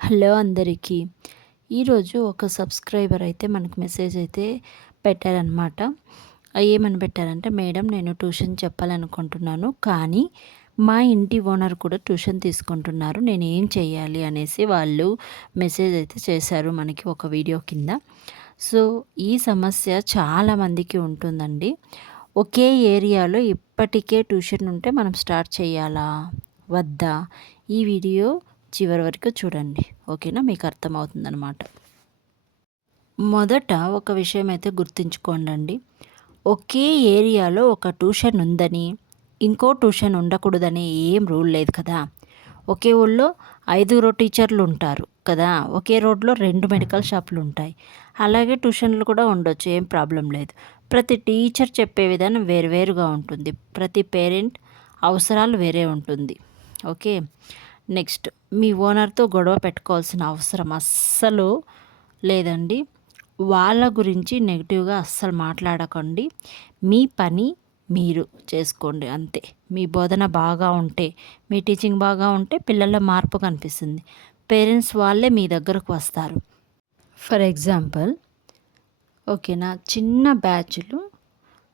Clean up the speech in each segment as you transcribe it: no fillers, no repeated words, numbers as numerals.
Hello అందరికీ. ఈరోజు ఒక సబ్స్క్రైబర్ అయితే మనకు మెసేజ్ అయితే పెట్టారనమాట. ఏమని పెట్టారంటే, మేడం నేను ట్యూషన్ చెప్పాలనుకుంటున్నాను, కానీ మా ఇంటి ఓనర్ కూడా ట్యూషన్ తీసుకుంటున్నారు, నేను ఏం చేయాలి అనేసి వాళ్ళు మెసేజ్ అయితే చేశారు మనకి ఒక వీడియో కింద. సో ఈ సమస్య చాలామందికి ఉంటుందండి. ఒకే ఏరియాలో ఇప్పటికే ట్యూషన్ ఉంటే మనం స్టార్ట్ చేయాలా వద్దా? ఈ వీడియో చివరి వరకు చూడండి, ఓకేనా? మీకు అర్థమవుతుందనమాట. మొదట ఒక విషయం అయితే గుర్తుంచుకోండి. ఒకే ఏరియాలో ఒక ట్యూషన్ ఉందని ఇంకో ట్యూషన్ ఉండకూడదని ఏం రూల్ లేదు కదా. ఒకే ఊళ్ళో 5 టీచర్లు ఉంటారు కదా, ఒకే రోడ్లో 2 మెడికల్ షాపులు ఉంటాయి. అలాగే ట్యూషన్లు కూడా ఉండొచ్చు, ఏం ప్రాబ్లం లేదు. ప్రతి టీచర్ చెప్పే విధానం వేరువేరుగా ఉంటుంది, ప్రతి పేరెంట్ అవసరాలు వేరే ఉంటుంది. ఓకే. నెక్స్ట్, మీ ఓనర్తో గొడవ పెట్టుకోవాల్సిన అవసరం అస్సలు లేదండి. వాళ్ళ గురించి నెగిటివ్గా అస్సలు మాట్లాడకండి. మీ పని మీరు చేసుకోండి అంతే. మీ బోధన బాగా ఉంటే, మీ టీచింగ్ బాగా ఉంటే పిల్లల మార్పు కనిపిస్తుంది. పేరెంట్స్ వాళ్ళే మీ దగ్గరకు వస్తారు. ఫర్ ఎగ్జాంపుల్, ఓకేనా, చిన్న బ్యాచ్లు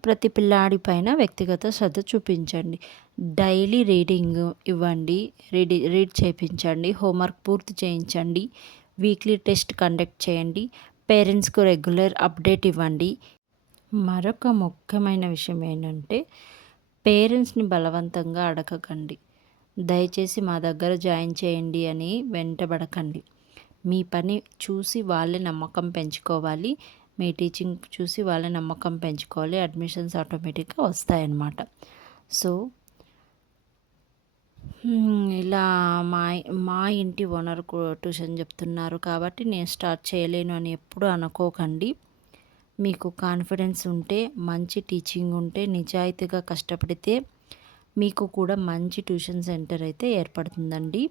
ప్రతి పిల్లాడి పైన వ్యక్తిగత శ్రద్ధ చూపించండి. డైలీ రీడింగ్ ఇవ్వండి, రీడ్ చేయించండి, హోంవర్క్ పూర్తి చేయించండి, వీక్లీ టెస్ట్ కండక్ట్ చేయండి, పేరెంట్స్కు రెగ్యులర్ అప్డేట్ ఇవ్వండి. మరొక ముఖ్యమైన విషయం ఏంటంటే, పేరెంట్స్ని బలవంతంగా అడగకండి. దయచేసి మా దగ్గర జాయిన్ చేయండి అని వెంటబడకండి. మీ పని చూసి వాళ్ళే నమ్మకం పెంచుకోవాలి, మీ టీచింగ్ చూసి వాళ్ళ నమ్మకం పెంచుకోవాలి. అడ్మిషన్స్ ఆటోమేటిక్గా వస్తాయన్నమాట. సో ఇలా మా మా ఇంటి ఓనర్ ట్యూషన్ చెప్తున్నారు కాబట్టి నేను స్టార్ట్ చేయలేను అని ఎప్పుడు అనుకోకండి. మీకు కాన్ఫిడెన్స్ ఉంటే, మంచి టీచింగ్ ఉంటే, నిజాయితీగా కష్టపడితే మీకు కూడా మంచి ట్యూషన్ సెంటర్ అయితే ఏర్పడుతుందండి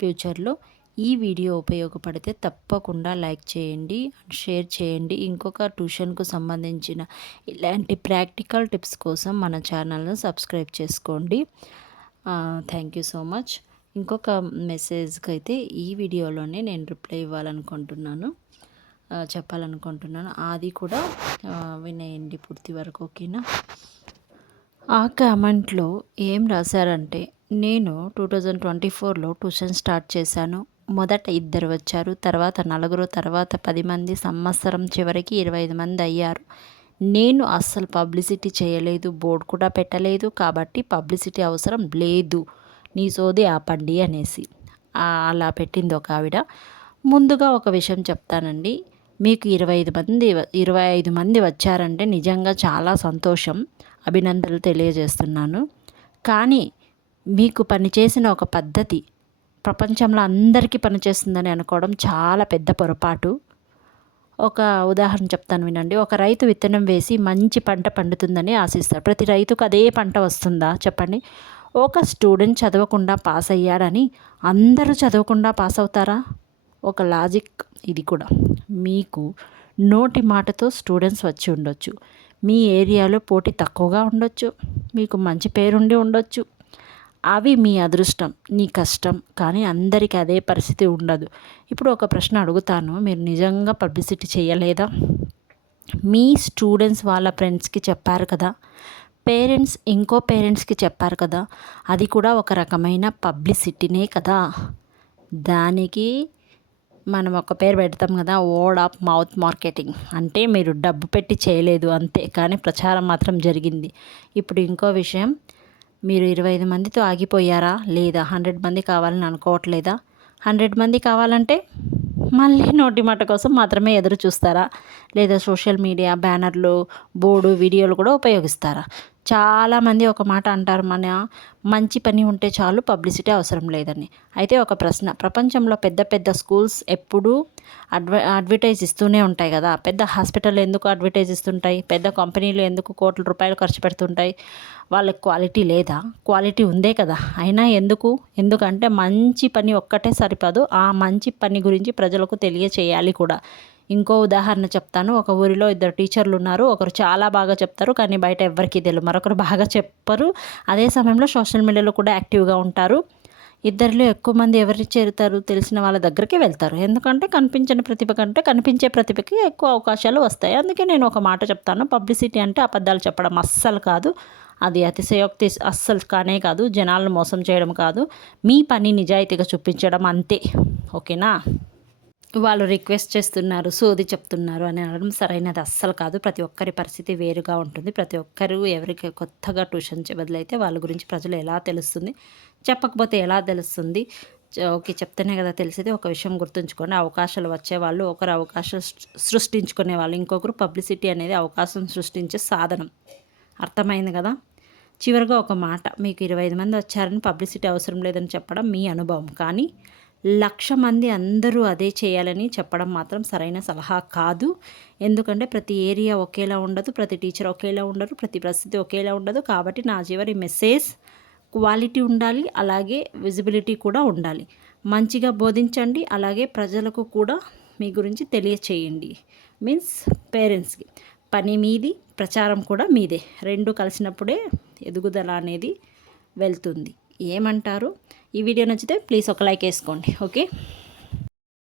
ఫ్యూచర్లో. ఈ వీడియో ఉపయోగపడితే తప్పకుండా లైక్ చేయండి, షేర్ చేయండి. ఇంకొక ట్యూషన్కు సంబంధించిన ఇలాంటి ప్రాక్టికల్ టిప్స్ కోసం మన ఛానల్ను సబ్స్క్రైబ్ చేసుకోండి. Thank you so much. ఇంకొక మెసేజ్కి అయితే ఈ వీడియోలోనే నేను రిప్లై ఇవ్వాలనుకుంటున్నాను, చెప్పాలనుకుంటున్నాను. అది కూడా వినేయండి పూర్తి వరకు, ఓకేనా? ఆ కామెంట్లో ఏం రాశారంటే, నేను 2024లో ట్యూషన్ స్టార్ట్ చేశాను. మొదట 2 వచ్చారు, తర్వాత 4, తర్వాత 10 మంది, సంవత్సరం చివరికి 25 మంది అయ్యారు. నేను అస్సలు పబ్లిసిటీ చేయలేదు, బోర్డు కూడా పెట్టలేదు, కాబట్టి పబ్లిసిటీ అవసరం లేదు, నీ సోది ఆపండి అనేసి అలా పెట్టింది ఒక ఆవిడ. ముందుగా ఒక విషయం చెప్తానండి. మీకు 25 మంది వచ్చారంటే నిజంగా చాలా సంతోషం, అభినందనలు తెలియజేస్తున్నాను. కానీ మీకు పనిచేసిన ఒక పద్ధతి ప్రపంచంలో అందరికీ పనిచేస్తుందని అనుకోవడం చాలా పెద్ద పొరపాటు. ఒక ఉదాహరణ చెప్తాను వినండి. ఒక రైతు విత్తనం వేసి మంచి పంట పండుతుందని ఆశిస్తారు. ప్రతి రైతుకు అదే పంట వస్తుందా చెప్పండి? ఒక స్టూడెంట్ చదవకుండా పాస్ అయ్యాడని అందరూ చదవకుండా పాస్ అవుతారా? ఒక లాజిక్ ఇది కూడా. మీకు నోటి మాటతో స్టూడెంట్స్ వచ్చి ఉండొచ్చు, మీ ఏరియాలో పోటీ తక్కువగా ఉండొచ్చు, మీకు మంచి పేరుండి ఉండొచ్చు. అవి మీ అదృష్టం, నీ కష్టం. కానీ అందరికీ అదే పరిస్థితి ఉండదు. ఇప్పుడు ఒక ప్రశ్న అడుగుతాను, మీరు నిజంగా పబ్లిసిటీ చేయలేదా? మీ స్టూడెంట్స్ వాళ్ళ ఫ్రెండ్స్కి చెప్పారు కదా, పేరెంట్స్ ఇంకో పేరెంట్స్కి చెప్పారు కదా, అది కూడా ఒక రకమైన పబ్లిసిటీనే కదా. దానికి మనం ఒక పేరు పెడతాం కదా, వర్డ్ ఆఫ్ మౌత్ మార్కెటింగ్. అంటే మీరు డబ్బు పెట్టి చేయలేదు అంతే, కానీ ప్రచారం మాత్రం జరిగింది. ఇప్పుడు ఇంకో విషయం, మీరు 25 మందితో ఆగిపోయారా లేదా? 100 మంది కావాలని అనుకోవట్లేదా? 100 మంది కావాలంటే మళ్ళీ నోటి మాట కోసం మాత్రమే ఎదురు చూస్తారా? లేదా సోషల్ మీడియా బ్యానర్లు, బోర్డు, వీడియోలు కూడా ఉపయోగిస్తారా? చాలామంది ఒక మాట అంటారు, మన మంచి పని ఉంటే చాలు, పబ్లిసిటీ అవసరం లేదని. అయితే ఒక ప్రశ్న, ప్రపంచంలో పెద్ద పెద్ద స్కూల్స్ ఎప్పుడూ అడ్వర్టైజ్ ఇస్తూనే ఉంటాయి కదా. పెద్ద హాస్పిటల్ ఎందుకు అడ్వర్టైజ్ ఇస్తుంటాయి? పెద్ద కంపెనీలు ఎందుకు కోట్ల రూపాయలు ఖర్చు పెడుతుంటాయి? వాళ్ళకి క్వాలిటీ లేదా? క్వాలిటీ ఉందే కదా, అయినా ఎందుకు? ఎందుకంటే మంచి పని ఒక్కటే సరిపదు, ఆ మంచి పని గురించి ప్రజలకు తెలియచేయాలి కూడా. ఇంకో ఉదాహరణ చెప్తాను. ఒక ఊరిలో 2 టీచర్లు ఉన్నారు. ఒకరు చాలా బాగా చెప్తారు, కానీ బయట ఎవ్వరికీ తెలియదు. మరొకరు బాగా చెప్పరు, అదే సమయంలో సోషల్ మీడియాలో కూడా యాక్టివ్గా ఉంటారు. ఇద్దరిలో ఎక్కువ మంది ఎవరు చేరుతారు? తెలిసిన వాళ్ళ దగ్గరికే వెళ్తారు. ఎందుకంటే కనిపించని ప్రతిభ కంటే కనిపించే ప్రతిభకి ఎక్కువ అవకాశాలు వస్తాయి. అందుకే నేను ఒక మాట చెప్తాను. పబ్లిసిటీ అంటే అబద్ధాలు చెప్పడం అస్సలు కాదు. అది అతిశయోక్తి అస్సలు కానే కాదు. జనాలను మోసం చేయడం కాదు. మీ పని నిజాయితీగా చూపించడం అంతే. ఓకేనా? వాళ్ళు రిక్వెస్ట్ చేస్తున్నారు, సోది చెప్తున్నారు అని అనడం సరైనది అస్సలు కాదు. ప్రతి ఒక్కరి పరిస్థితి వేరుగా ఉంటుంది. ప్రతి ఒక్కరు ఎవరికి కొత్తగా ట్యూషన్ బదులైతే వాళ్ళ గురించి ప్రజలు ఎలా తెలుస్తుంది, చెప్పకపోతే ఎలా తెలుస్తుంది? ఓకే, చెప్తేనే కదా తెలిసేది. ఒక విషయం గుర్తుంచుకోండి, అవకాశాలు వచ్చేవాళ్ళు ఒకరు అవకాశం సృష్టించుకునే వాళ్ళు, ఇంకొకరు పబ్లిసిటీ అనేది అవకాశం సృష్టించే సాధనం. అర్థమైంది కదా? చివరిగా ఒక మాట, మీకు 25 మంది వచ్చారని పబ్లిసిటీ అవసరం లేదని చెప్పడం మీ అనుభవం, కానీ 1,00,000 మంది అందరూ అదే చేయాలని చెప్పడం మాత్రం సరైన సలహా కాదు. ఎందుకంటే ప్రతి ఏరియా ఒకేలా ఉండదు, ప్రతి టీచర్ ఒకేలా ఉండరు, ప్రతి పరిస్థితి ఒకేలా ఉండదు. కాబట్టి నా చివరి మెసేజ్, క్వాలిటీ ఉండాలి, అలాగే విజిబిలిటీ కూడా ఉండాలి. మంచిగా బోధించండి, అలాగే ప్రజలకు కూడా మీ గురించి తెలియచేయండి. మీన్స్ పేరెంట్స్కి. పని మీది, ప్రచారం కూడా మీదే. రెండు కలిసినప్పుడే ఎదుగుదల అనేది వెళ్తుంది. ఏమంటారు? ఈ వీడియో నచ్చితే ప్లీజ్ ఒక లైక్ వేసుకోండి. ఓకే.